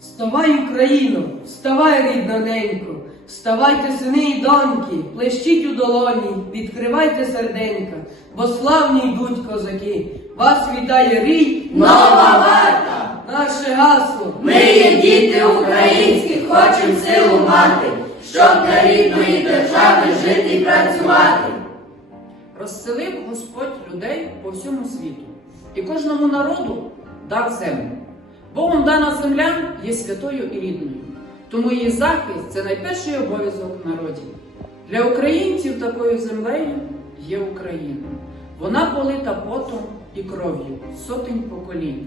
Вставай, Україно, вставай, рідна ненько, вставайте, сини і доньки, плещіть у долоні, відкривайте серденька, бо славні йдуть козаки. Вас вітає рій, Нова варта! наше гасло. Ми є діти українські, хочем силу мати, щоб для рідної держави жити і працювати. Розселив Господь людей по всьому світу, і кожному народу дав землю. Богом дана земля є святою і рідною, тому її захист це найперший обов'язок народів. Для українців такою землею є Україна. Вона полита потом і кров'ю сотень поколінь,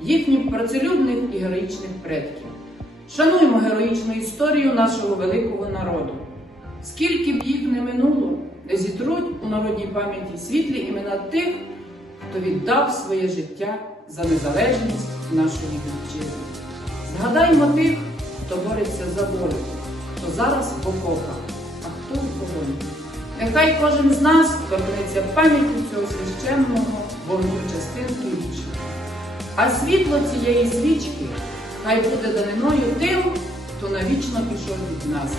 їхніх працелюбних і героїчних предків. Шануємо героїчну історію нашого великого народу. Скільки б їх не минуло, не зітруть у народній пам'яті світлі імена тих, хто віддав своє життя за незалежність нашої вітчизни. Згадаймо тих, хто бореться за волю, хто зараз в окопах, а хто в полоні. Нехай кожен з нас торкнеться пам'яті цього священного вогню частинки вічно. А світло цієї свічки хай буде даниною тим, хто навічно пішов від нас,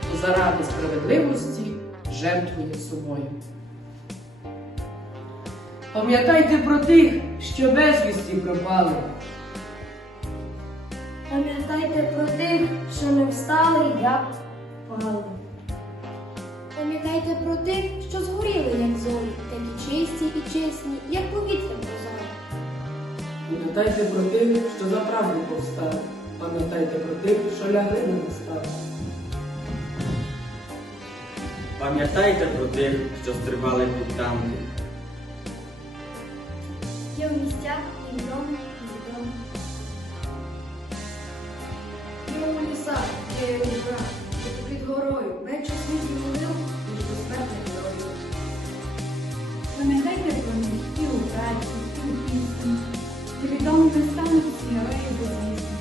хто заради справедливості жертвує собою. Пам'ятайте про тих, що безвісті пропали. Пам'ятайте про тих, що не встали, як пали. Пам'ятайте про тих, що згоріли, як зорі, такі чисті і чесні, як повітря прозоре. Пам'ятайте про тих, що за правду повстали. Пам'ятайте про тих, що лягли на постав. Пам'ятайте про тих, що стрибали під танки. Є в місцях і вдома, і вдома. Є у лісах, є у лісах, що під горою, менше світлі могил, ніж безсмертних героїв. Пам'ятайте про них і у праці, і у пісні, і відомими стануть всі герої безвісні.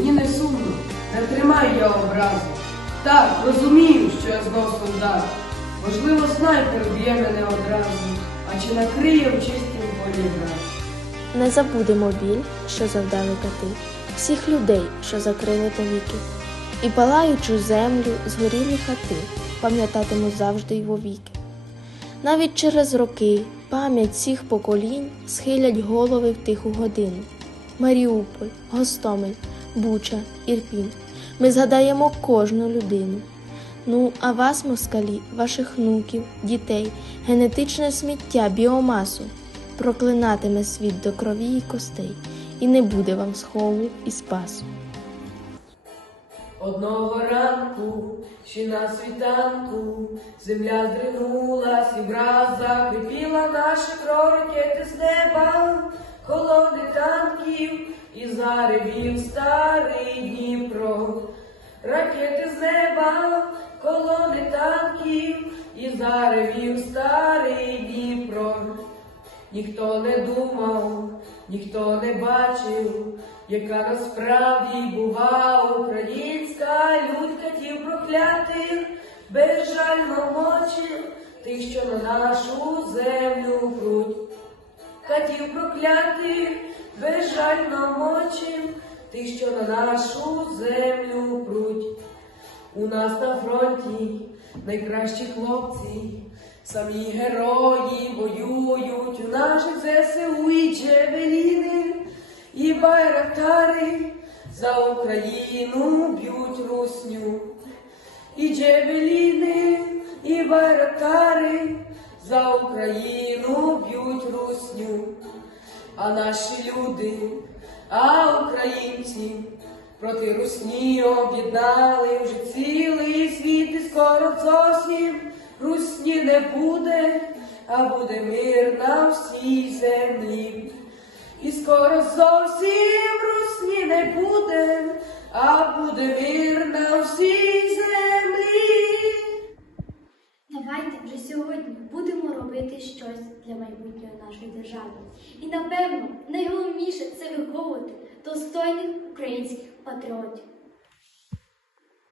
Мені не сумно, не тримай я образу. Так, розумію, що я знов солдат. Можливо, снайпер б'є мене одразу, а чи накриє в чистім полі град. Не забудемо біль, що завдали кати, всіх людей, що закрили повіки, і палаючу землю, згорілі хати, пам'ятатиму завжди й вовіки. Навіть через роки пам'ять всіх поколінь схилять голови в тиху годину. Маріуполь, Гостомель, Буча, Ірпінь. Ми згадаємо кожну людину. Ну, а вас, москалі, ваших внуків, дітей, генетичне сміття, біомасу проклинатиме світ до крові і костей, і не буде вам схову і спасу. Одного ранку, ще на світанку, земля здринулась і враз закріпіла наші кров ракети з неба, колони танків і заревів старий Дніпро. Ракети з неба, колони танків і заревів старий Дніпро. Ніхто не думав, ніхто не бачив, яка насправді бува українська людь катів проклятих, безжально мочив тих, що на нашу землю пруть. Катів проклятих, безжально мочив тих, що на нашу землю пруть. У нас на фронті найкращі хлопці, самі герої воюють у наших ЗСУ і джевеліни, і байрактари за Україну б'ють русню. І джевеліни, і байрактари за Україну б'ють русню. А наші люди, а українці проти русні об'єднали вже цілий світ, і скоро зовсім русні не буде, а буде мир на всій землі. І скоро зовсім русні не буде, а буде мир на всій землі. Давайте вже сьогодні будемо робити щось для майбутньої нашої держави. І напевно найголовніше це виховувати достойних українських патріотів.